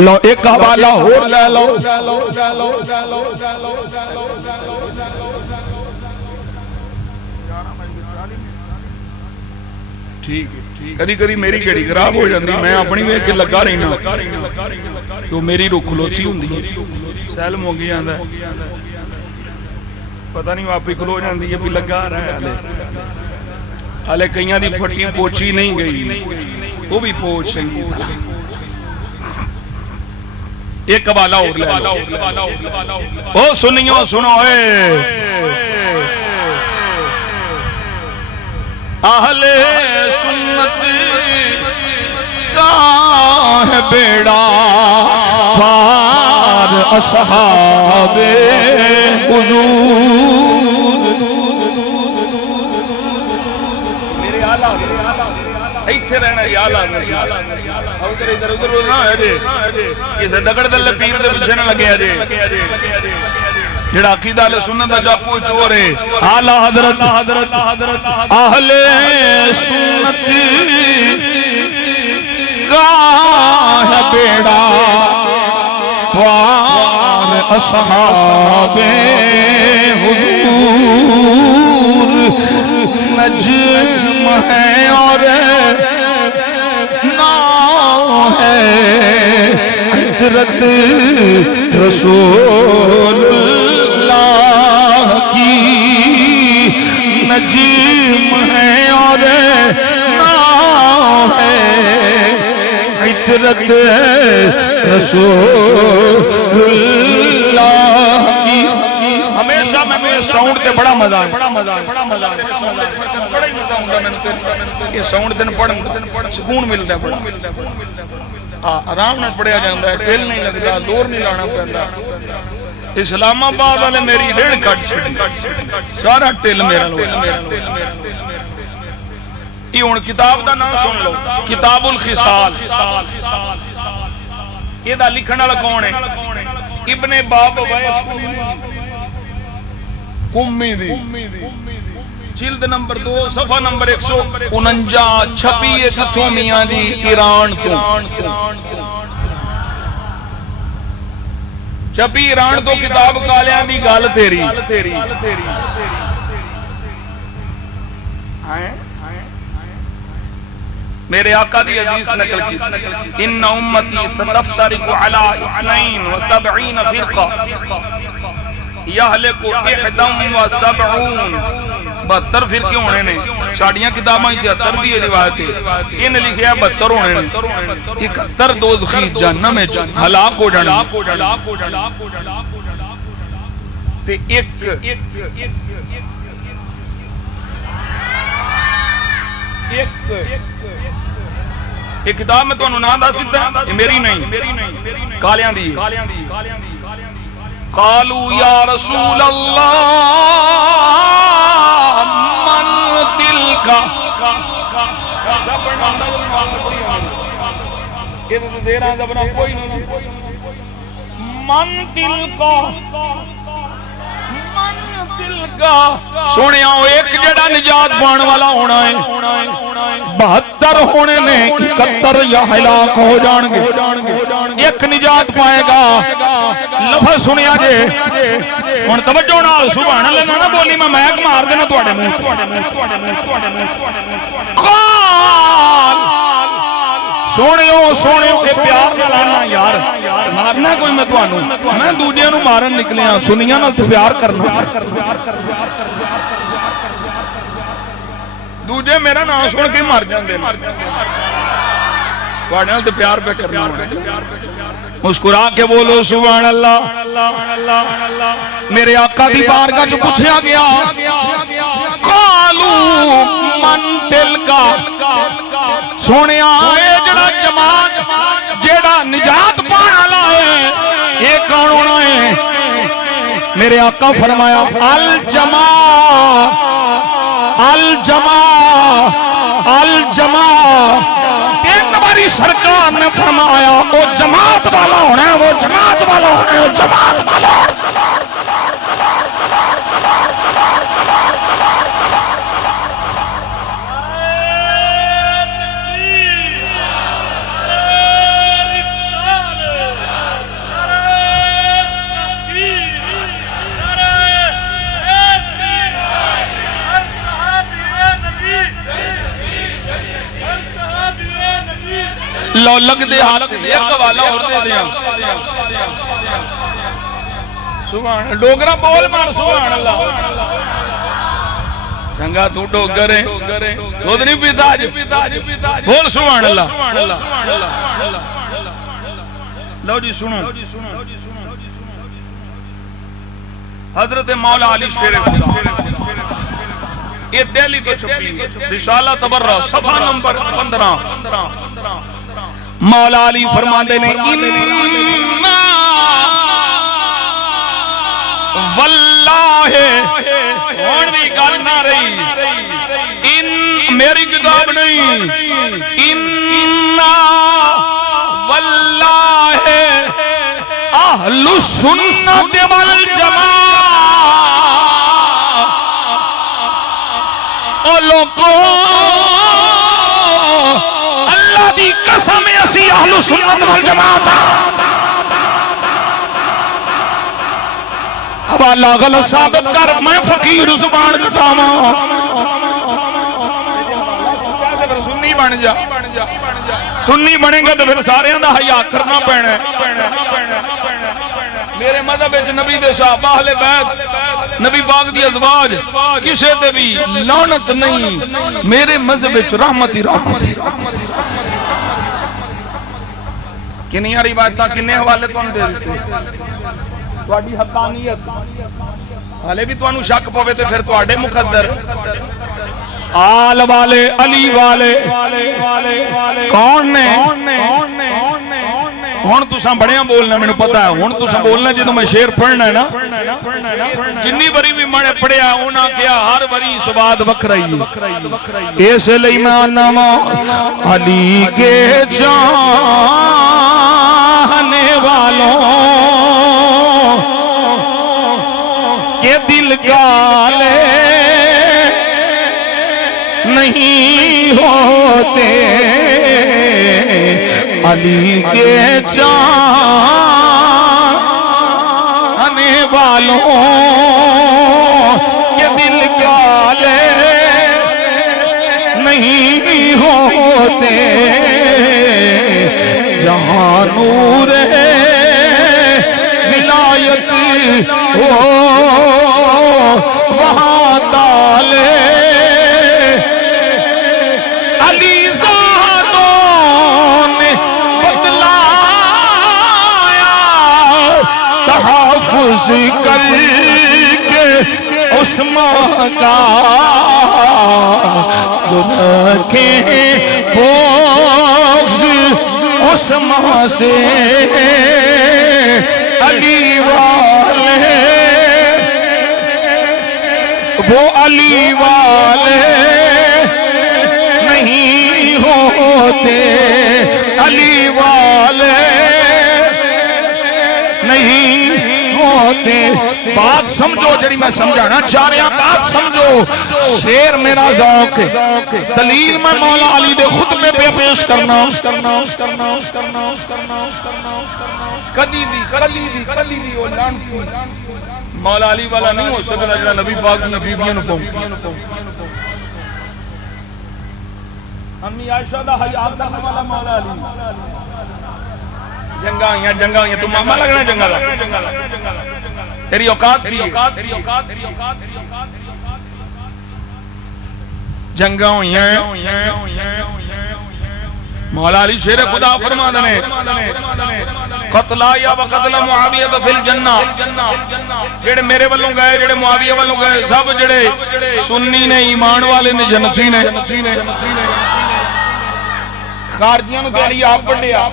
لو ایک حوالہ اور لے لو ٹھیک ہے کدی کدی میری گھڑی خراب ہو جاندی میں اپنی ویکھ کے لگا رہنا تو میری رخ کھلوتی ہوندی سیل موگی جاندا پتہ نہیں آپ ہی کھلو جاندی ہے بھی لگا رہا ہے ہلے کئیاں دی پھٹی پوچھی نہیں گئی وہ بھی پوچھ رہی تھی ایک حوالہ اور لے لو او سنیو سنو اہل سنت کا ہے بیڑا پار اصحاب حضور میرے آلہ ایچھے رہنا یا آلہ ادھر ادھر ادھر نہ ہے جی اسے دگڑ دل پیر دے پیچھے نہ لگے جی جڑا عقیدہ اہل سنت دا جاپو چور ہے اعلی حضرت اہل سنت کا ہے بیڑا پار اصحاب حضور نجم ہے اور نام ہے عطرت رسول اللہ کی نجم ہے اور نام ہے عطرت رسول اللہ کی ہمیشہ میں ساؤنڈ تے بڑا مزہ ہے بڑا مزہ ہی مزہ ہوں گا میں یہ ساؤنڈ تے پڑھن سکون ملتا ہے بڑا آرام نہ پڑھیا جاندہ ہے ٹیل نہیں لگتا زور نہیں لانا پہندا اسلام آباد والے میری ریڑھ کٹ چھڑی سارا ٹیل میرا لوگ یہ ہن کتاب دا نام سن لو کتاب الخصال یہ دا لکھن والا کون ہے ابن باب قمی دی جلد نمبر 2 صفحہ نمبر 149 چھپی کتھوں میاں دی ایران تو چھپی ایران تو کتاب کالیاں دی گل تیری میرے آقا دی حدیث نقل کی ان امتی ستفترق علی 72 فرقہ یہلک 71 72 فرقے ہونے نے ساڑیاں کتاباں 73 دی روایت ہے ان لکھیا 72 ہونے نے 71 دوزخی جہنم وچ ہلاک ہو جانا تے ایک کتاب میں تو انہوں نام دا سکتا ہے یہ میری نہیں کالیاں دی قالوا یا رسول اللہ من تلکا یہ تو دیر آن زبنا کوئی نہیں من تلکا سونے آؤ ایک جڑا نجات پان والا ہونا ہے 72 ہونے نے 71 یا ہلاک ہو جان گے ایک نجات پائے گا لفظ سنیا جے ہن توجہ نال سبحان اللہ نہ بولی میں میک مار دینا تواڈے منہ قال سونے اے پیار نالانا یار مارنا کوئی میں توانوں میں دوجے نو مارن نکلیا سنیاں نال تے پیار کرنا دوجے میرا نام سن کے مر جاندے تواڈے نال تے پیار پہ کرنا مسکرا کے بولو سبحان اللہ میرے آقا دی بارگاہ چ پوچھا گیا قالوا من تلکا سونیا اے جڑا جماعت جیڑا نجات پان والا ہے اے کون ہونا ہے میرے آقا فرمایا الجماع تین باری سرکار نے فرمایا وہ جماعت والا ہونا ہے وہ جماعت والا ہونا ہے وہ جماعت والا لو لگ دے ہاتھ ایک حوالہ اور دے دیا سبحان ڈوگرا بول مار سبحان اللہ چنگا تو ڈوگر ہے دودھ نہیں پیتا بول سبحان اللہ لو جی سنو حضرت مولا علی شیر خدا یہ دہلی تو چھپی رسالہ تبرہ صفحہ نمبر 15 مولا علی فرماندے نے اننا واللہ ہون بھی گل نہ رہی ان میری کتاب نہیں اننا واللہ اہل السنت والجماعہ او لوگو اللہ دی قسم اسی اہل السنت والجماعت اب اللہ غلط ثابت کر میں فقیر زبان کٹاواں سنی بن جا سنی بنے گا تو پھر سارے دا حیا کرنا پینا میرے مذہب وچ نبی دے صحابہ اہل بیت نبی پاک دی ازواج کسے تے بھی لعنت نہیں میرے مذہب وچ رحمت ہی رحمت کنی روایتاں کنے حوالے تانوں دے دتے تواڈی حقانیت حالے بھی تانوں شک پوے تے پھر تواڈے مقدر آل والے علی والے کون نے ہن تساں بڑیاں بولنا مینوں پتہ ہے ہن تساں بولنا جدوں میں شعر پڑھنا ہے نا جنی بری بھی میں پڑھیا انہاں کیا ہر بری سواد وکھرا ہی ہے اس لیے میں نام علی کے چاہنے والوں کے دل گالے نہیں ہوتے علی کے چاہنے والوں کے دل گالے نہیں ہوتے جہاں نور ولایت ہو وہاں تالے تحفظ کر کے عثمان کا جو رکھیں بغض عثمان سے علی والے وہ علی والے نہیں ہوتے علی والے نہیں ہوتے بات سمجھو جڑی میں سمجھانا چاہ رہا بات سمجھو شعر میرا ذوق ہے دلیل میں مولا علی دے خطبے پہ پیش کرنا کدی بھی وہ لانتی مولا علی والا نہیں ہو سکتا جڑا نبی پاک دی بیویاں نو پاؤں امی عائشہ دا حیا کرنے والا مولا علی جنگاں ہوئیں تو ماما لگنا جنگا تیری اوقات کی جنگاں ہوئیں مولا علی شیر خدا فرما دنے قتلا یا وقتل معاویہ فی الجنہ جڑے میرے والوں گئے جڑے معاویہ والوں گئے سب جڑے سنی نے ایمان والے نے جنتی نے خارجیاں نو علی آپ بڑھیا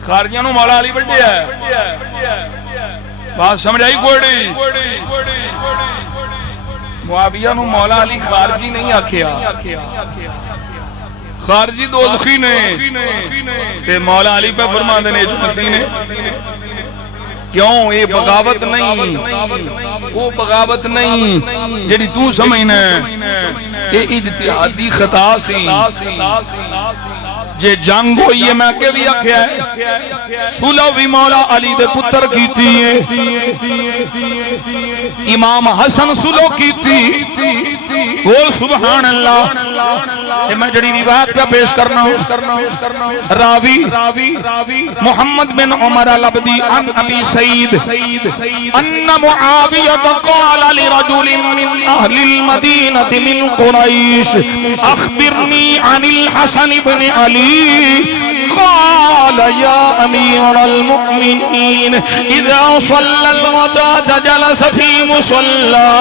خارجیاں نو مولا علی بڑھیا بات سمجھائی کوئی معاویہ نو مولا علی خارجی نہیں آکھیا خارجی دوزخی نے تے مولا علی پہ فرما دینے جنتی نے کیوں یہ بغاوت نہیں وہ بغاوت نہیں جڑی تو سمجھنا ہے یہ اجتہادی خطا سی جے جنگ ہوئی ہے میں کہ بھی آکھیا ہے صلح بھی مولا علی دے پتر کیتی ہے امام حسن صلح کیتی بول سبحان اللہ میں جڑی روایت پہ پیش کرنا راوی محمد بن عمر العبدی عن ابی سعید ان معاویہ قال لرجل من اہل المدینہ من قریش اخبرنی عن الحسن بن علی قال يا أمير المؤمنين إذا صلى الغداة جلس في مصلى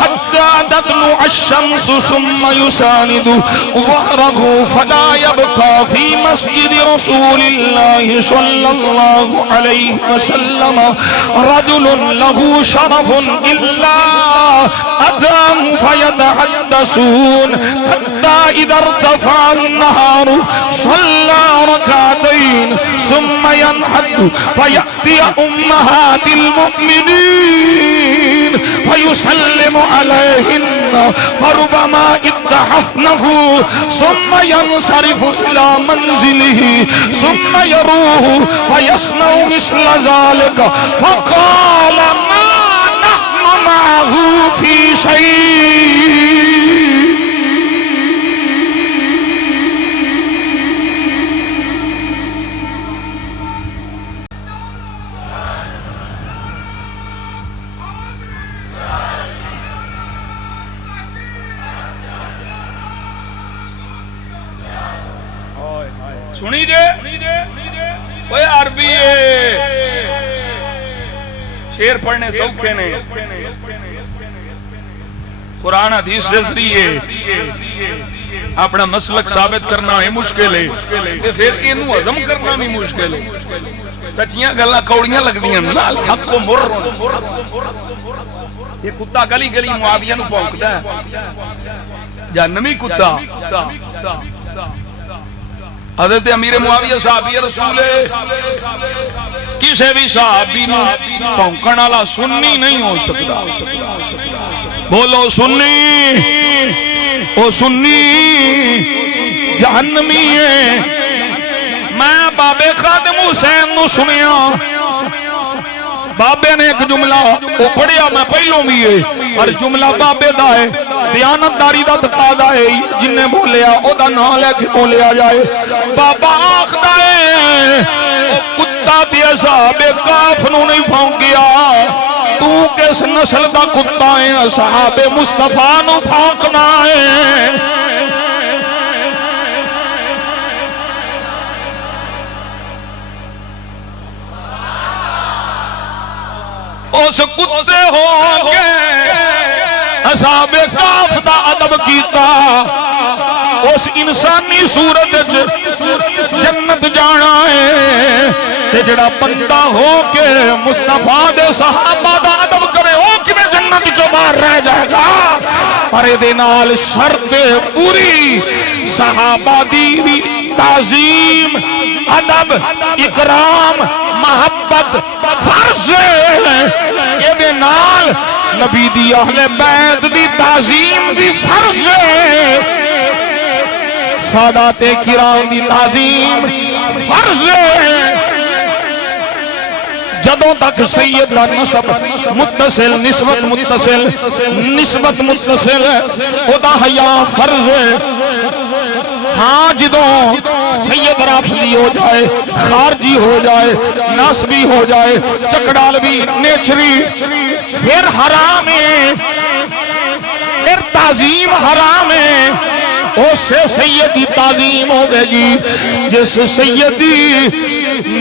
حتى تطلع الشمس ثم يساند ظهره فلا يبقى في مسجد رسول الله صلى الله عليه وسلم رجل له شرف إلا أتاه فيتحدثون حتى إذا ارتفع النهار صلى ركعتين ثم ينحد فيأتي أمهات المؤمنين فيسلم عليهن فربما اتحفنه ثم ينصرف إلى منزله ثم يروح ويصنع مثل ذلك فقال ما نحن معه في شيء سنی جے اوے عربی شعر پڑھنے سوکھے نے قرآن حدیث سے ذریعے اپنا مسلک ثابت کرنا ہی مشکل ہے پھر اینو ہضم کرنا بھی مشکل ہے سچیاں گلاں کوڑیاں لگدیاں نا الحق کو مر یہ کتا گلی گلی معاویہ نو بھونکدا ہے جہنمی کتا حضرت امیر معاویہ صحابی رسول کسے بھی صحابی نو بھونکن والا سنی نہیں ہو سکتا بولو سنی او سنی جہنمی ہے میں بابے خادم حسین نو سنیا بابے نے ایک جملہ وہ پڑھیا میں پہلوں بھی ہے اور جملہ بابے دا ہے دیانتداری دا تقاضا ہے جن نے بولیا او دا نام لے کے بولیا جائے بابا آخدا ہے کتا تے اصحاب کاف نو نہیں پھونکیا تو کس نسل دا کتا ہے اصحاب مصطفیٰ نو پھونکنا ہے اس کتے ہو کے اصحاب کاف دا ادب کیتا اس انسانی صورت جنت جانا ہے تے جڑا بندہ ہو کے مصطفیٰ دے صحابہ دا ادب کرے وہ کیویں جنت چوں باہر رہ جائے گا پر دے نال شرط پوری صحابہ دی تعظیم ادب اکرام محبت فرض یہ دے نال نبی دی اہل بیت دی تعظیم دی فرض سادات کرام دی تعظیم فرض جدوں تک سید دا نسب متصل نسبت متصل او دا حیا فرض ہاں جدوں سید رافضی ہو جائے خارجی ہو جائے ناسبی ہو جائے چکڑالوی نیچری پھر حرام ہے پھر تعظیم حرام ہے اس سے سیدی تعظیم ہو گئے گی جس سیدی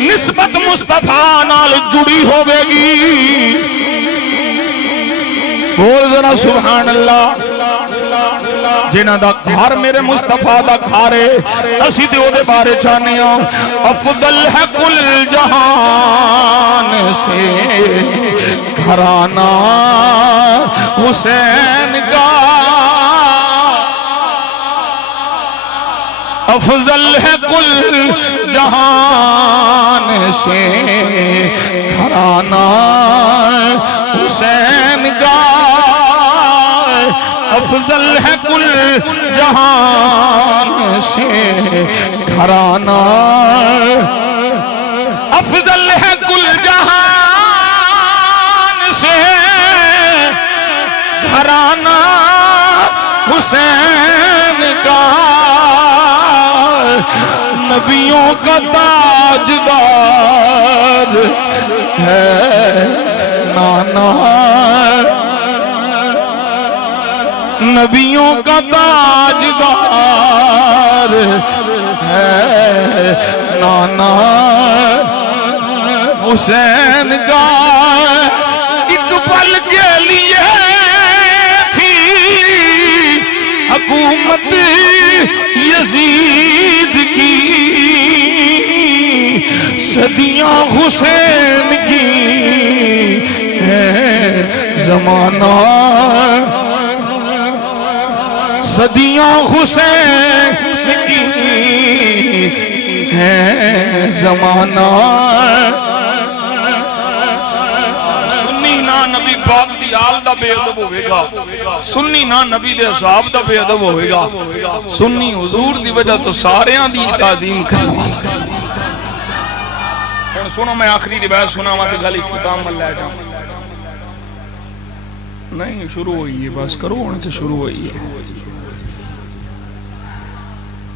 نسبت مصطفیٰ نال جڑی ہو گئے گی بول ذرا سبحان اللہ جنہ دا گھر میرے مصطفیٰ دا گھارے اسی تے او دے بارے چاہنے ہوں افضل ہے کل جہان سے گھرانہ حسین کا افضل ہے کل جہان سے گھرانہ حسین کا افضل ہے کل جہان سے گھرانہ افضل ہے کل جہان سے گھرانہ حسین کا نبیوں کا تاجدار ہے نانا نبیوں کا تاجدار ہے نانا حسین کا ایک پل کے لیے تھی حکومت یزید کی صدیاں حسین کی ہے زمانہ صدیاں حسین کی ہے زمانہ سنی نہ نبی پاک دی آل دا بے ادب ہوئے گا سنی نہ نبی دے اصحاب دا بے ادب ہوئے گا سنی حضور دی وجہ تو ساریاں دی تعظیم کرنے والا سنو میں آخری روایت سنا ہوا کہ گل اختتام میں لے جاؤں نہیں شروع ہوئی ہے بس کرو ہونے سے شروع ہوئی ہے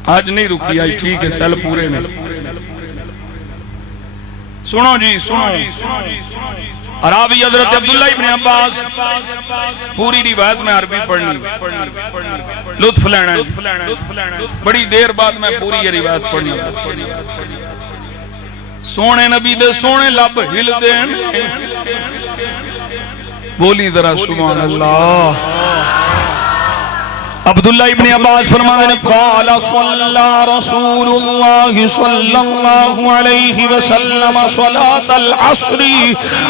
آج نہیں رکی آئی ٹھیک ہے سیل پورے میں سنو جی سنو راوی حضرت عبداللہ ابن عباس پوری روایت میں عربی پڑھنی لطف لینا بڑی دیر بعد میں پوری یہ روایت پڑھنی سونے نبی دے سونے لب ہل دین بولی ذرا سبحان اللہ عبداللہ ابن عباس فرماتے ہیں قال صلی رسول اللہ صلی اللہ علیہ وسلم صلاة العصر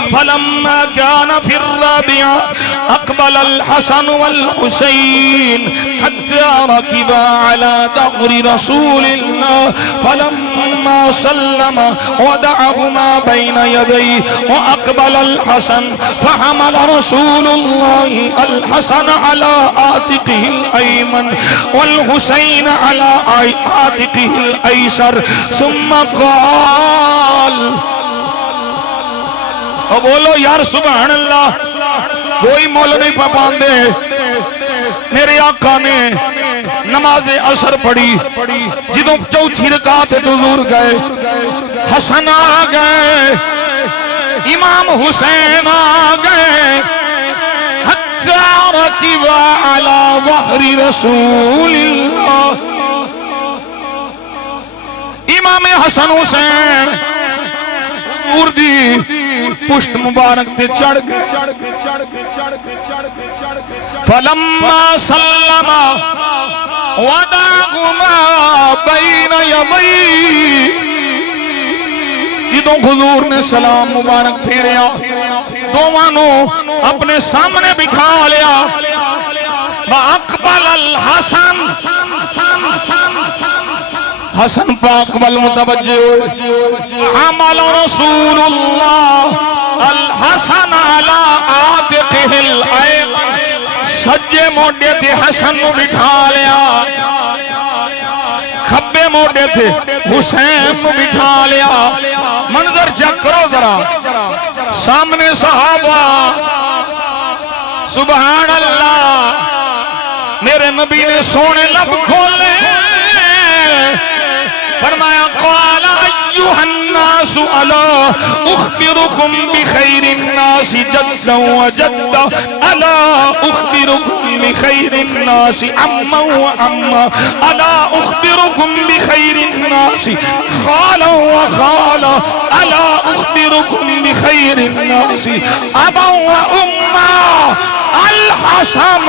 فلما كان في الرابع اقبل الحسن والحسين حتى ركبا على ظهر رسول الله فلما سلم ودعهما بين يديه واقبل الحسن فحمل رسول الله الحسن على عاتقه الأيمن والحسين على عاتقه الأيسر ثم قال اور بولو یار سبحان اللہ کوئی مول نہیں پاندے میرے آقا نے نماز عصر پڑھی جدوں چوتھی رکعت حضور گئے حسن آ گئے امام حسین آ گئے ركبا على ظهر رسول الله امام حسن حسین حضور دی پشت مبارک تے چڑھ گئے فلما سلم ودعهما بين يديه جدوں حضور نے سلام مبارک پھیریا دوانوں اپنے سامنے بٹھا لیا وَأَقْبَلَ الْحَسَنِ حسن پاک والمتوجہ حمل رسول اللہ الحسن علی عاتقہ الایمن سجے موڈے تھے حسن کو بٹھا لیا کھبے موڈے تھے حسین کو بٹھا لیا منظر چیک کرو ذرا سامنے صحابہ سبحان اللہ میرے نبی نے سونے لب کھولے فرمایا قال ایوہ الناس الا اخبرکم بخیر الناس جدا وجدا الا اخبرکم بخیر الناس عما وعما الا اخبرکم بخیر الناس خالا وخالا الا اخبرکم بخیر الناس ابا واما الحسن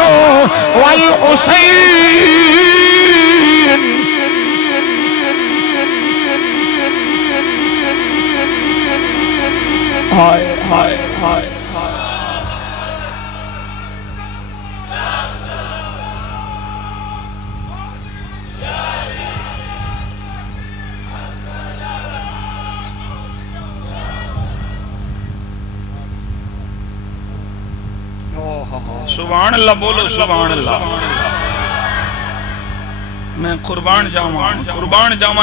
والحسین ہائے ہائے ہائے سبحان اللہ بولو سبحان اللہ. میں قربان جاواں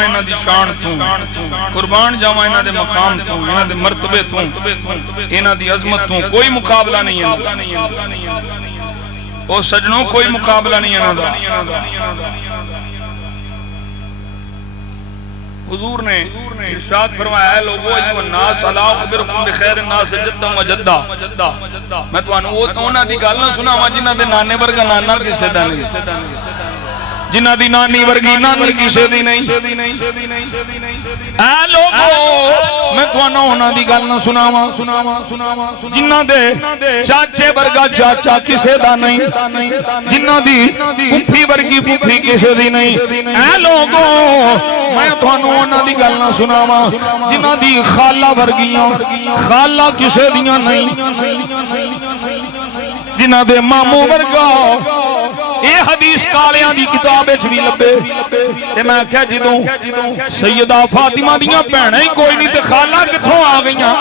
انہاں دی شان تو، قربان جاواں انہاں دے مقام تو، انہاں دے مرتبے تو، انہاں دی عظمت تو. کوئی مقابلہ نہیں ہے او سجنوں، کوئی مقابلہ نہیں انہاں دا. حضور نے ارشاد فرمایا ہے لوگو ایو الناس الا اخبرکم بخیر الناس جدا و جدا. میں تانوں او انہاں دی گل نہ سناواں جنہاں دے نانے ورگا نانا کسے دا نہیں، جنہ دی نانی ورگی نانی کسے دی نہیں. اے لوگو میں تانوں انہاں دی گل نہ سناواں جنہ دے چاچے ورگا چاچا کسے دا نہیں، جنہ دی پھپھی ورگی پھپھی کسے دی نہیں. اے لوگو میں تانوں انہاں دی گل نہ سناواں جنہ دی خالہ ورگیاں خالہ کسے دیاں نہیں، جنہ دے ماموں ورگا. اے حدیث کالیاں دی کتاب وچ بھی لبے تے میں کہیا جدوں سیدہ فاطمہ دیاں بہناں ہی کوئی نہیں تے خالہ کتھوں آ گئیاں.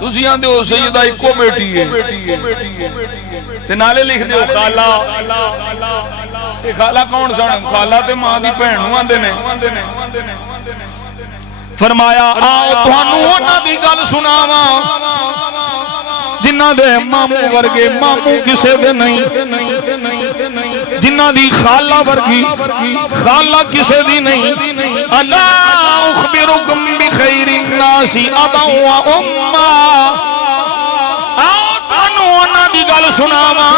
تسی آندے ہو سیدہ اکو بیٹی ہے تے نالے لکھ دیو خالہ. تے خالہ کون سن؟ خالہ تے ماں دی بہن نوں آندے نے. فرمایا آؤ تانوں انہاں دی گل سناواں جنہ دے ماموں ورگے ماموں کسے دے نہیں، جنہ دی خالہ ورگی خالہ کسے دی نہیں. الا اخبرکم بخیر الناس ابا و اما. آؤ تانوں انہاں دی گل سناواں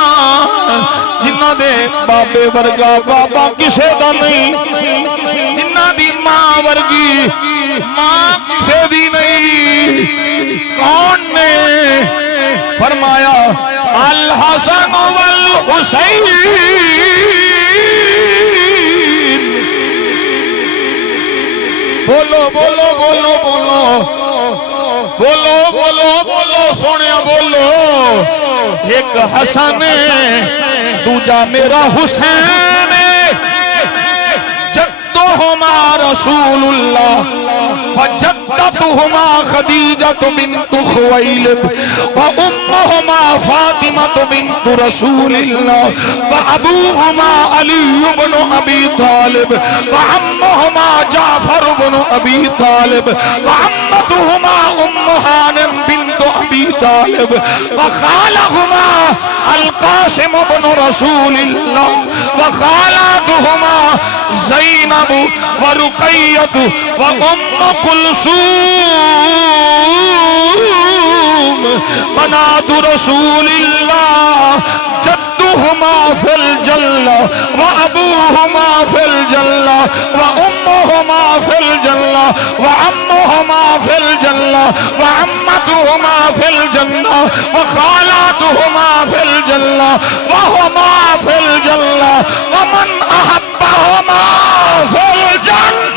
جنہ دے بابے ورگا بابا کسے دا نہیں، جنہ دی ماں ورگی ماں کسے دی نہیں. کون نے؟ فرمایا الحسن والحسین. بولو بولو بولو بولو بولو بولو بولو سونے بولو. ایک حسن دوجا میرا حسین، جدہما رسول اللہ وجدتہما خدیجہ بنت خویلد وامہما فاطمہ بنت رسول اللہ وابوہما علی بن ابی طالب وعمہما جعفر بن ابی طالب وعمتہما ہانم بنت ابی طالب وخالہما القاسم بن رسول اللہ وخالاتہما زینب ورقیت وام کلثوم بنات رسول اللہ. جدہما فی الجنہ وابوہما فی الجنہ وامہما فی الجنہ وعمہما فی الجنہ وعمتہما فی الجنہ وخالاتہما فی الجنہ وہما فی الجنہ ومن احبہما فی الجنہ.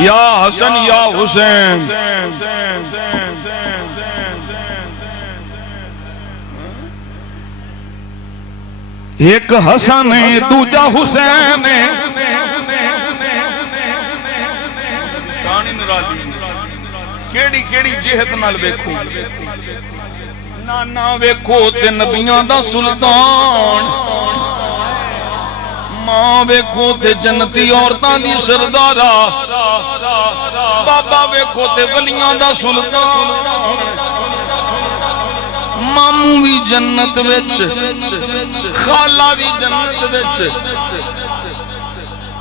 یا حسن یا حسین. ایک حسن ہے دوجا حسین ہے. شان نرالی کیڑی کیڑی جہت نال ویکھو. نانا ویکھو تے نبیاں دا سلطان، ماں ویکھو تے جنتی عورتاں دی سردارا، بابا ویکھو تے ولیاں دا سلطان. ماموں بھی جنت وچ، خالہ بھی جنت وچ،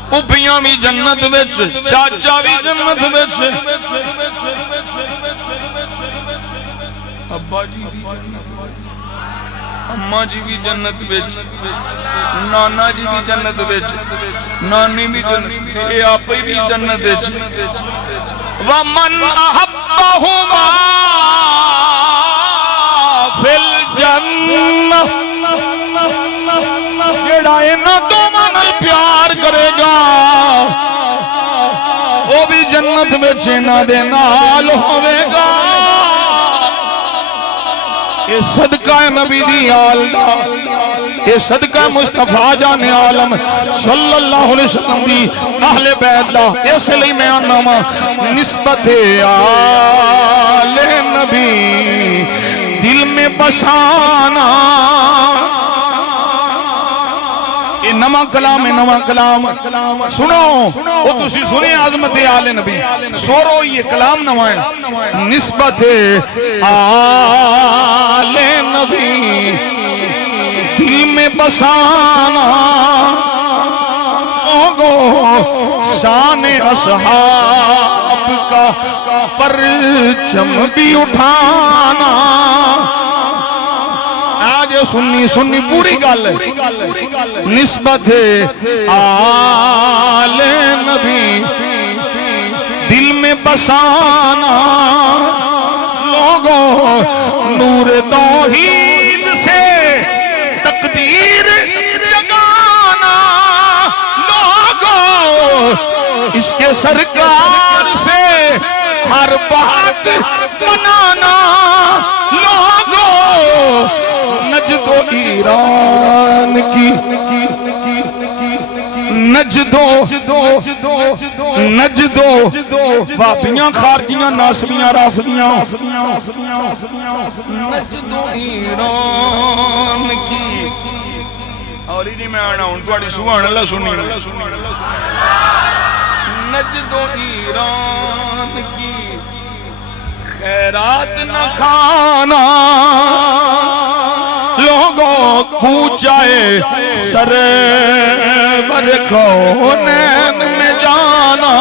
پھپھیاں بھی جنت وچ، چاچا بھی جنت وچ، ابا جی بھی جنت وچ، اماں جی بھی جنت وچ، نانا جی بھی جنت وچ، نانی بھی جنت، اے آپ بھی جنت وچ. ومن احبہما فی الجنہ. جڑا انہاں دوواں نال پیار کرے گا او بھی جنت وچ انہاں دے نال ہوے گا اے صدقہ نبی دی آل دا اے صدقہ مصطفیٰ جان عالم صلی اللہ علیہ وسلم دی اہل بیت دا اس لئے میں آنا نسبت آل نبی دل میں بسانا یہ نواں کلام ہے نواں کلام سنو وہ تسی سنیں عظمت آل نبی سورو یہ کلام نواں ہے نسبت آل نبی دل میں بسانا شان اصحاب کا پرچم بھی اٹھانا آج سنی پوری گل نسبت آل نبی دل میں بسانا لوگوں نور توحید سے تقدیر جگانا لوگوں عشق سرکار سے ہر بات منانا لوگوں نجد و ایران کی نجدو واپیاں خارجیاں ناسبیاں رافدیاں نجدو ایران کی اور ہی میں آنا ہوں توڑی سبحان اللہ سنی نجدو ایران کی خیرات نہ کھانا لوگوں کوچائے سرور کونین میں جانا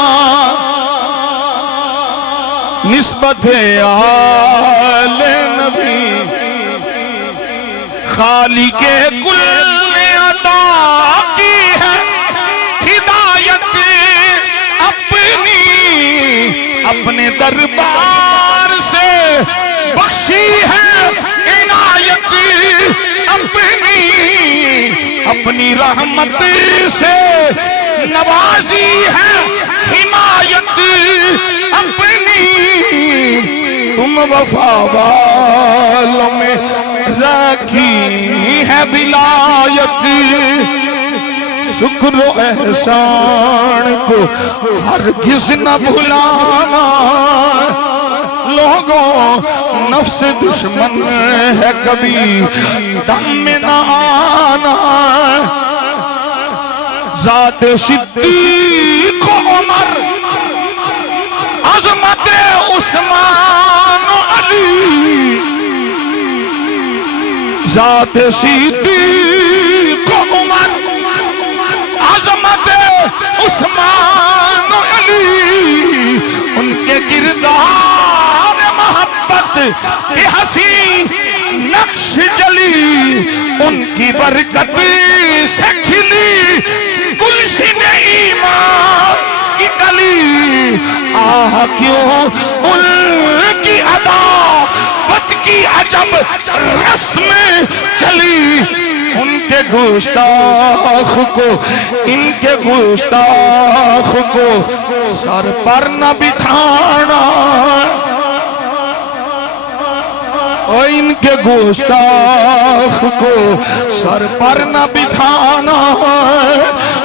نسبت آل نبی خالق کل نے عطا کی ہے ہدایت اپنے دربار سے بخشی ہے عنایت اپنی رحمت سے نوازی ہے حمایت اپنی تم وفا والوں میں رکھی ہے ولایت شکر و احسان کو ہرگز نہ بھلانا لوگوں نفس دشمن ہے کبھی دم میں نہ آنا ذات صدیق عمر عظمت عثمان و علی ذات صدیق عمر عظمت عثمان و علی ان کے کردار محبت کی حسین نقش جلی ان کی برکت سے کھلی گلشن ایمان کی کلی آہ کیوں ان کی عداوت کی عجب رسم چلی ان کے گستاخ کو ان کے گستاخ کو سر پر نہ بٹھانا اور ان کے گستاخ کو سر پر نہ بٹھانا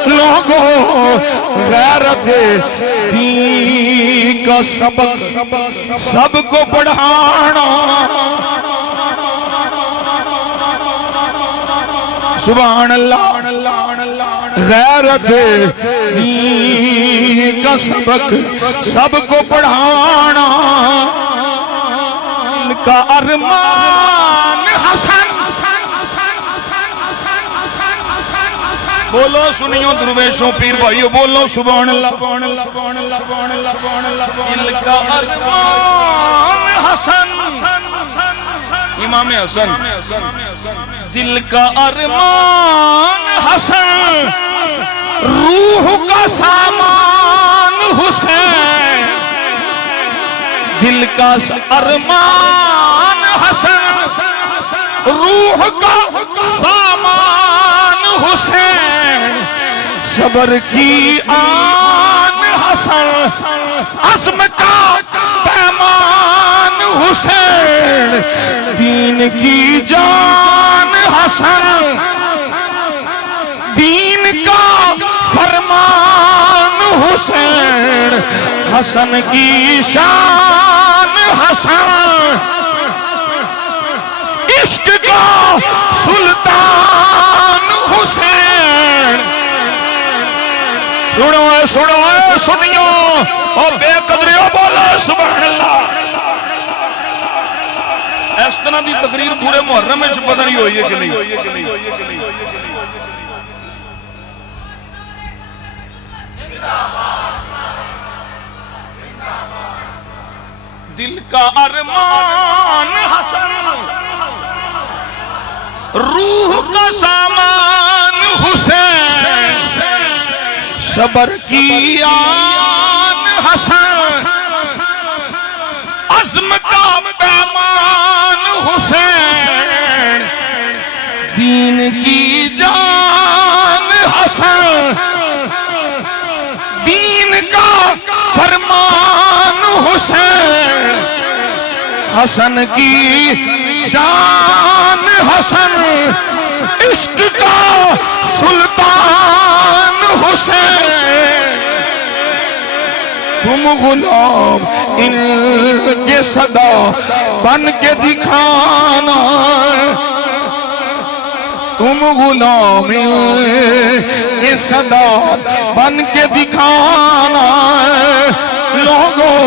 لوگوں غیرت دین کا سبق سب کو پڑھانا سبحان اللہ غیرت دین کا سبق سب کو پڑھانا ان کا ارمان حسن بولو سنیوں درویشوں پیر بھائیو بولو سبحان اللہ ان کا ارمان حسن امام حسن دل کا ارمان حسن روح کا سامان حسین دل کا ارمان حسن روح کا سامان حسین صبر کی آن حسن عزم کا پیمان حسین، دین کی جان حسن، دین کا فرمان حسین، حسن کی شان حسن، عشق کا سلطان حسین۔ سنو سنو سنیو اور بے قدریو بولو سبحان اللہ۔ اس طرح دی تقریر پورے محرم میں پتہ نہیں ہوئی ہے کہ نہیں؟ دل کا ارمان حسن، روح کا سامان حسین، صبر کی آن حسن، عزم کا پیمان حسین، دین کی جان حسن، دین کا فرمان حسین، حسن کی شان حسن، عشق کا سلطان حسین۔ تم غلام ان کے صدا بن کے دکھانا، تم غلام ان کے صدا بن کے دکھانا، لوگوں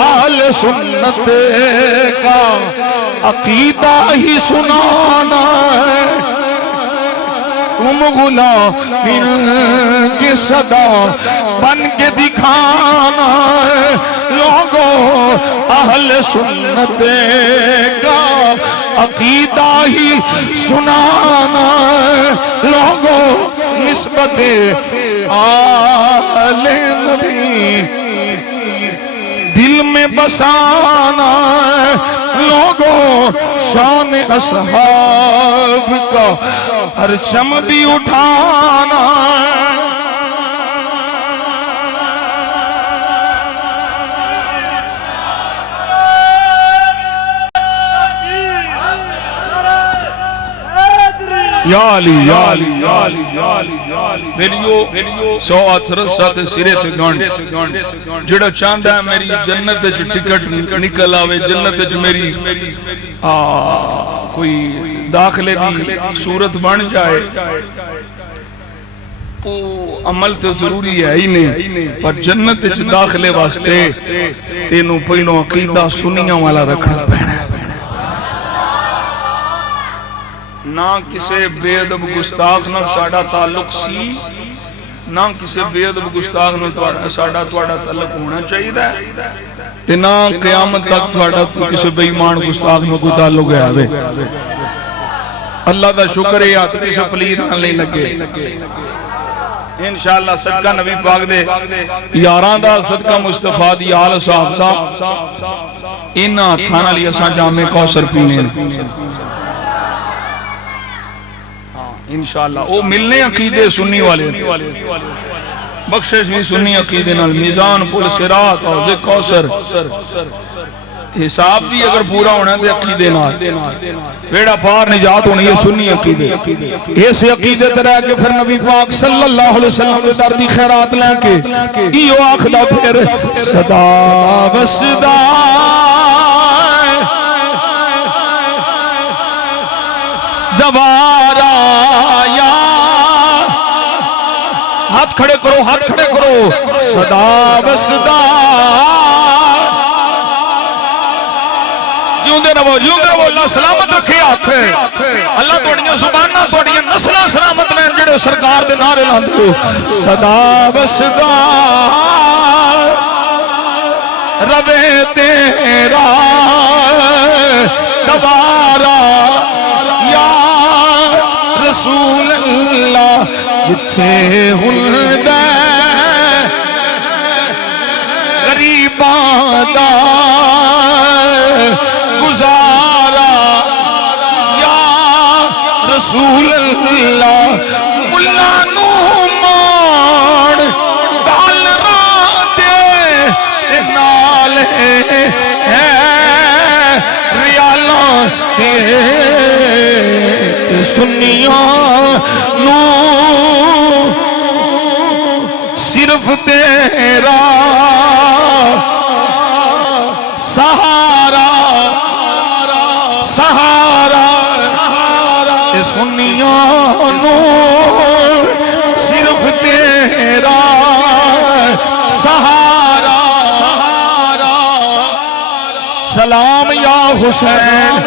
اہل سنت کا عقیدہ ہی سنانا۔ تم غلام ان کی صدا بن کے دکھانا، لوگوں اہل سنت کا عقیدہ ہی سنانا، لوگوں نسبت آل نبی دل میں بسانا، لوگوں شان اصحاب کا پرچم بھی اٹھانا۔ یا علی یا علی یا علی یا علی میریو سو آتھرس ساتھ سرے تے گانڈ جڑا چاندہ ہے میری جنت جو ٹکٹ نکل آوے، جنت جو میری کوئی داخلے دی صورت بن جائے، عمل تو ضروری ہے ہی نہیں، پر جنت جو داخلے واسطے تینوں پہلوں عقیدہ سنیاں والا رکھنا پہنا۔ نہ کسے بے ادب گستاخ نہ ساڑا تعلق سی، نہ کسے بے ادب گستاخ نہ ساڑا توڑا تعلق ہونا چاہیے تے نہ قیامت تک توڑا کسے بے ایمان گستاخ نہ کوئی تعلق ہے۔ اللہ دا شکر ہے تو کسے پلیر نہ لے لگے۔ انشاءاللہ صدقہ نبی پاک دے یاران دا، صدقہ مصطفیٰ دی آل صاحب دا، انہاں تھانا لیا ساں جامع کوثر پینے انشاءاللہ۔ او ملنے عقیدے سنی والے، بخشش بھی سنی عقیدے نال، میزان پل صراط اور کوثر حساب بھی اگر پورا ہونا ہے عقیدے نال، بیڑا پار نجات ہونی ہے سنی عقیدے۔ ایسے عقیدے ترہ کہ پھر نبی پاک صلی اللہ علیہ وسلم دے دردی خیرات لیں کے ایو آخدہ پھر صدا وصدا دوارا یا، ہاتھ کھڑے کرو ہاتھ کھڑے کرو، صدا وصدا جیوندے رہو اللہ سلامت رکھے ہاتھ، اللہ توڑیاں زبانہ توڑیاں نسلہ سلامت لیں جڑے سرکار دے نعرے لاندھو، صدا وصدا روے تیرا دوارا یا رسول اللہ، جتھے ہندے غریباں دا گزارا یا رسول اللہ، ملا نو مان ڈال را دے سنیاں نو صرف تیرا سہارا سہارا سنیاں نو صرف تیرا سہارا سلام یا حسین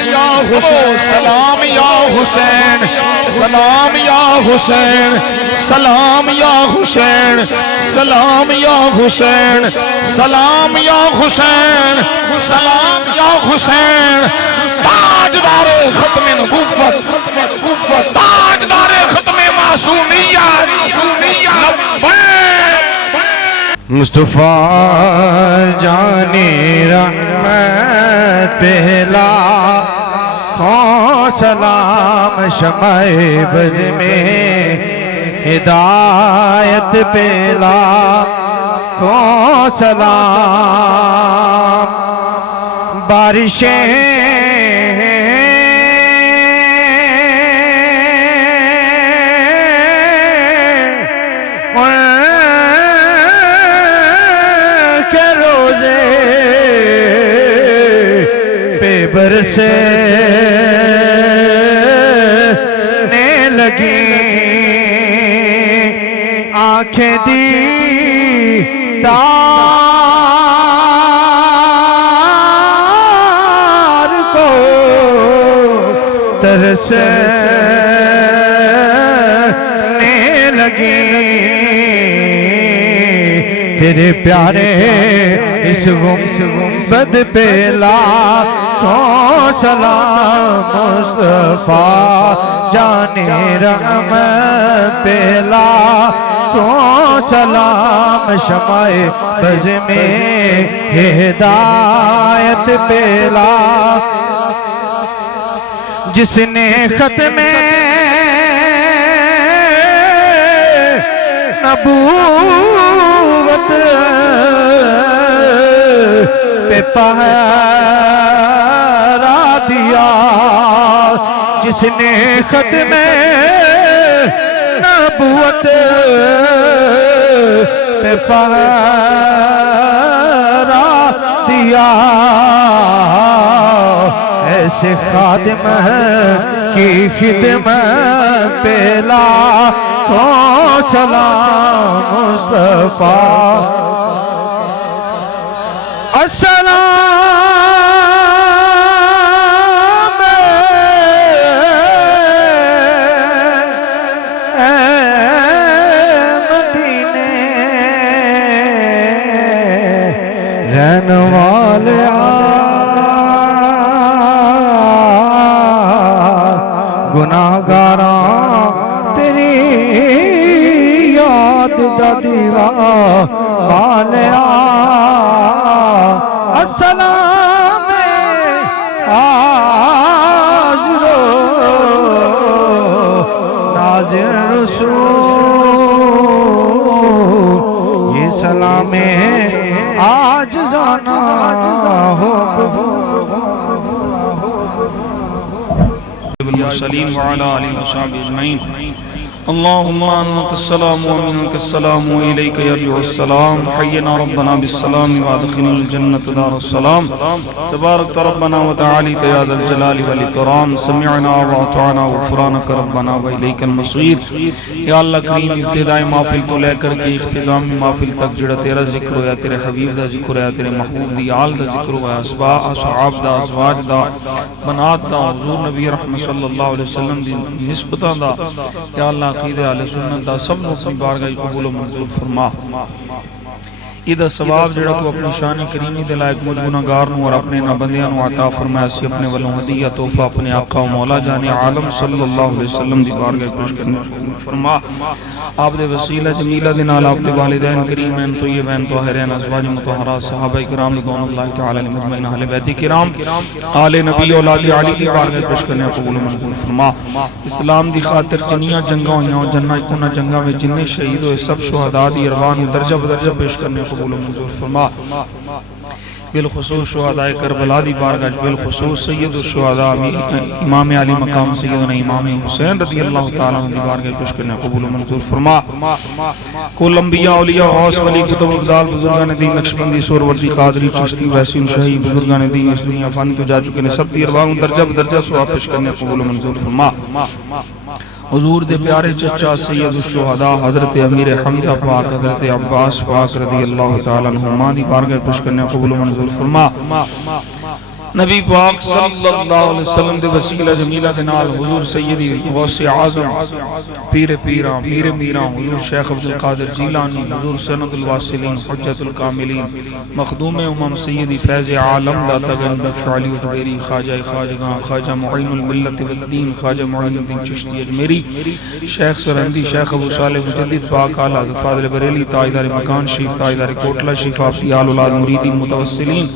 سلام یا حسین سلام یا حسین سلام یا حسین سلام یا حسین سلام یا حسین سلام یا حسین تاجدار ختم نبوت تاجدار ختم معصومیت مصطفیٰ جان رحمت پہلا کھوں سلام شمع بز میں ہدایت پہلا کھوں سلام بارشیں برسنے لگی آنکھیں دیدار کو ترسنے لگی تیرے پیارے اس گنبد پہ لاکھوں سلام مصطفیٰ جان رحمت پہ لاکھوں سلام شمع بز میں ہدایت پہ جس نے ختم نبوت پہ پہرا دیا جس نے ختم نبوت پہ پہرا دیا ایسے خادم کی خدمت پہ لاکھوں سلام مصطفیٰ السلام مدینے رہنے والے گناہگاراں تیری یاد دا دیوار والیا السلام حاضر ناظر رسول یہ سلام آج جانا ہو المرسلین وعلى آلہ وصحبہ اجمعین اللہم انت السلام ومنک السلام وإلیک یرجع السلام حینا ربنا بالسلام وادخلنا الجنت دار السلام تبارک ربنا وتعالیت یا ذا الجلال والاکرام سمعنا واطعنا غفرانک ربنا وإلیک المصیر یا اللہ کریم ابتدائی محفل تو لے کر کے اختتام محفل تک جڑا تیرا ذکر ہویا تیرے حبیب دا ذکر ہویا تیرے محبوب دی آل دا ذکر ہویا اصحاب دا ازواج دا بنات دا حضور نبی رحمت صلی اللہ علیہ وسلم دی نسبتاں دا یا اللہ عقیدہ اہل سنت دا سب نو اپنی بارگاہ قبول و منظور فرما ایدہ ثواب جڑا تو اپنی شان کریمی دے لائق مجھ گناہگار نو اور اپنے نبندیاں نو عطا فرمایا سی اپنے ولوں ہدیہ تحفہ اپنے آقا و مولا جان عالم صلی اللہ علیہ وسلم دی بارگاہ پیش کرنے فرما آپ دے وسیلہ جمیلہ دے نال آپ دے والدین کریمین طیبین طاہرین ازواج مطہرات صحابہ کرام رضوان اللہ تعالی علیہم اجمعین اہل بیت کرام آل نبی اولاد علی دی بارگاہ پیش کرنے قبول منظور فرما اسلام دی خاطر جنیاں جنگاں ہویاں جنہ جنگاں میں جننے شہید ہوئے سب شہداء دی ارواح نو درجہ بدرجہ پیش کرنے قبول منظور فرما بالخصوص شہداء کربلا دی بارگاہ، بالخصوص سید الشہداء امام علی مقام سیدنا امام حسین رضی اللہ تعالیٰ عنہ دی بارگاہ پیش کرنے قبول و منظور فرما۔ کل انبیاء اولیاء غوث ولی کتب ابدال بزرگان دین نقشبندی سہروردی قادری چشتی ویسی شاہی بزرگان دین اس دنیا فانی تو جا چکے نے، سب دی ارواحوں درجہ بدرجہ ثواب پیش کرنے قبول و منظور فرما۔ حضور دے پیارے چچا سید الشہداء حضرت امیر حمزہ پاک حضرت عباس پاک رضی اللہ تعالیٰ عنہما دی بارگاہ پیش کرنے قبول و منظور فرما۔ نبی پاک صلی اللہ علیہ وسلم دے وسیلہ جمیلہ دے نال حضور سیدی غوث اعظم پیر پیراں میر میراں حضور شیخ عبدالقادر جیلانی حضور سند الواصلین حجت الکاملین مخدوم امم سیدی فیض عالم داتا گنج بخش علی اٹھویری خواجہ خواجگاں خواجہ معین الملت والدین خواجہ معین الدین چشتی اجمیری شیخ سرہندی شیخ ابو صالح مجدد پاک آلہ فاضل بریلی تاجدار مکان شریف تاجدار کوٹلہ شریف آفتی آل اولاد مریدین متوسلین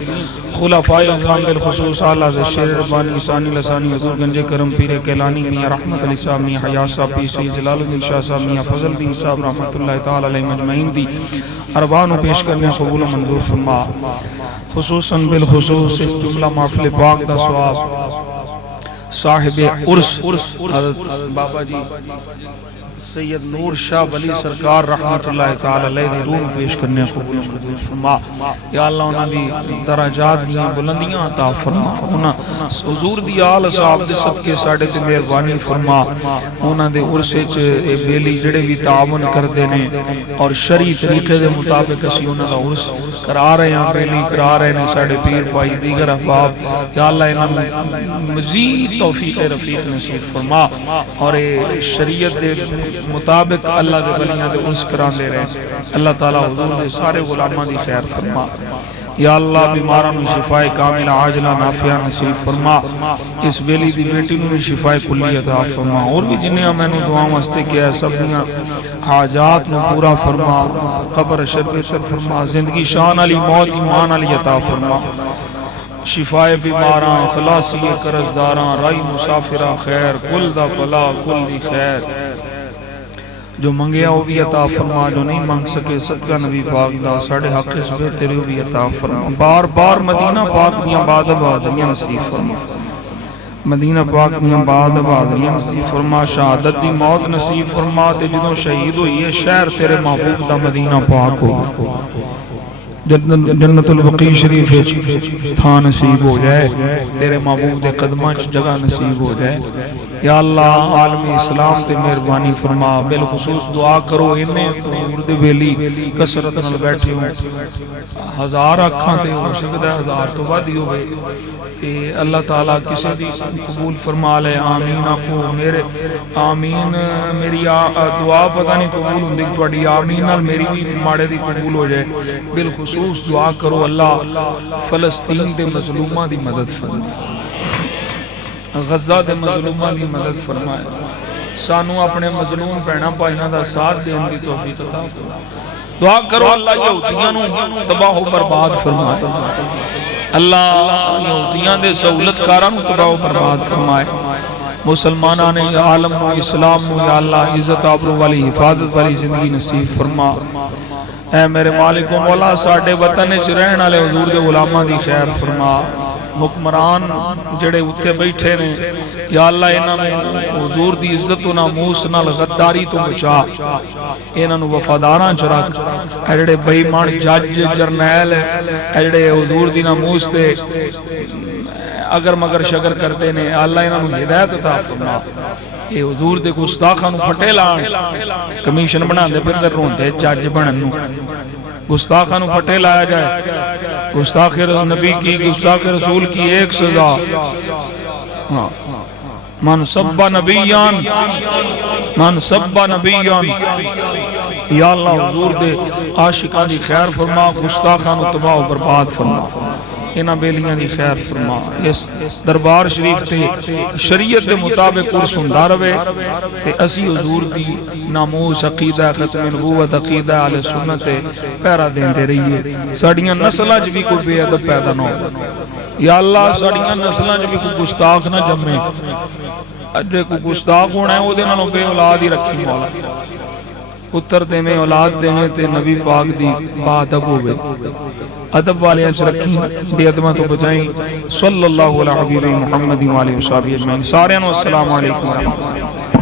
خلفائے اعظام بالخصوص اعلیٰ شیر ربانی ثانی لسانی حضور گنج کرم پیر کیلانی میاں رحمت علی صاحب میاں حیاء صاحب پیر سید جلال الدین شاہ صاحب میاں فضل الدین صاحب رحمت اللہ تعالی علیہ مجمعین دی اربانوں پیش کرنے قبول و منظور فرما۔ خصوصاً بالخصوص اس جملہ محفل پاک دا ثواب صاحب عرس حضرت بابا جی سید نور شاہ ولی سرکار رحمت اللہ تعالی علیہ دی روح پیش کرنے قبول منظور فرما۔ یا اللہ انہاں دی درجات دیاں بلندیاں عطا فرما، انہاں حضور دی آل صاحب دے صدقے ساڈے تے مہربانی فرما۔ انہاں دے عرس وچ اے بیلی جڑے بھی تعاون کردے نے اور شرعی طریقے دے مطابق اسی انہاں دا عرس کرا رہے ہیں، بیلی کرا رہے ہیں ساڈے پیر بھائی دیگر احباب۔ یا اللہ انہاں مزید توفیق رفیق نصیب فرما اور اے شریعت دے مطابق اللہ دے ولیاں دے عرس کران دے رہے ہیں۔ اللہ تعالیٰ حضور دے سارے غلاماں دی خیر فرما۔ یا اللہ بیماران شفاء کاملہ عاجلہ نافعہ نصیب فرما، اس بیلی دی بیٹی نو شفاء کلی عطا فرما، اور بھی جنہیں میں نے دعاؤں واسطے کیا ہے سب دیاں حاجات نو پورا فرما، قبر شر بہتر فرما، زندگی شان علی موت ایمان علی عطا فرما، شفاء بیماراں خلاصی قرضداراں رائی مسافرہ خیر کل دا بلا کل دی خیر، جو منگیا وہ بھی عطا فرما، جو نہیں مانگ سکے صدقہ نبی پاک دا ساڑھے حق اس بہتری وہ بھی عطا فرما۔ بار بار مدینہ پاک دیاں بعد آبادیاں نصیب فرما، مدینہ پاک دیاں بعد آبادیاں نصیب فرما، شہادت دی موت نصیب فرما، تے جدوں شہید ہوئی ہے شہر تیرے محبوب دا مدینہ پاک ہو، جنت البقیع شریف تھا نصیب ہو جائے، تیرے محبوب دے قدمہ جگہ نصیب ہو جائے۔ یا اللہ عالم اسلام تے مہربانی فرما، بالخصوص دعا کرو انہیں حضور دے بیلی کسرت نال بیٹھے ہوں، ہزار اکھاں تے ہو سکتا ہے ہزار تو بعد ہی ہوئے کہ اللہ تعالیٰ کسی دی قبول فرما لے۔ آمین آکھو میرے آمین، میری دعا پتہ نہیں قبول ہوں دیکھ توڑی آمین نال میری بھی ماڑے دی قبول ہو جائے۔ بالخصوص دعا کرو اللہ فلسطین دے مظلومہ دی مدد فرمائے، غزہ دے مظلومہ دی مدد فرمائے، سانو اپنے مظلوم بہناں بھائیاں دا ساتھ دین دی توفیق عطا فرمائے۔ دعا کرو اللہ یہودیاں نو تباہ و برباد فرمائے، اللہ یہودیاں دے سہولت کاراں نو تباہ و برباد فرمائے، مسلمانان عالم و اسلام نو یا اللہ عزت آبرو والی حفاظت والی زندگی نصیب فرما۔ اے میرے مالک و مولا ساڑھے وطن وچ رہن والے حضور دے غلاماں دی خیر فرما، حکمران جڑے اتھے بیٹھے نے یا اللہ انہاں نو حضور دی عزت و ناموس نال غداری تو بچا، انہاں نو وفاداراں چ رکھ، اے جڑے بے ایمان جج جرنیل اے جڑے حضور دی ناموس تے اگر مگر شگر کرتے نے اللہ انہاں نو ہدایت عطا فرما۔ اے حضور دے گستاخاں نو پھٹے لان، کمیشن بنا دے پھر در روندے جج بنن نو، گستاخاں نو پھٹے لایا جائے، گستاخ نبی کی گستاخ رسول کی ایک سزا، من سبّ نبیان من سبّ نبیان۔ یا اللہ حضور دے عاشقان دی خیر فرما، گستاخان و تباہ و برباد فرما، انہاں بیلیاں دی خیر فرما، اس دربار شریف تے شریعت دے مطابق عرس ہوندا رہے تے اسی حضور دی ناموس عقیدہ ختم نبوت عقیدہ اہل سنت پیرا دیندے رہیے، ساڑیاں نسلاں وچ بھی کوئی بے ادب پیدا نہ ہو، یا اللہ ساڑیاں نسلاں وچ بھی کوئی گستاخ نہ جمے، اجے کوئی گستاخ ہونا ہے او دے نالوں بے اولاد ہی رکھی مولا، پتر دے میں اولاد دے میں تے نبی پاک دی با ادب ہوئے ادب والے اچھ رکھیں بے ادبہ تو بچائیں صلی اللہ علیہ حبیب محمد و علیہ وسلم اجمعین سارے السلام علیکم ورحمۃ اللہ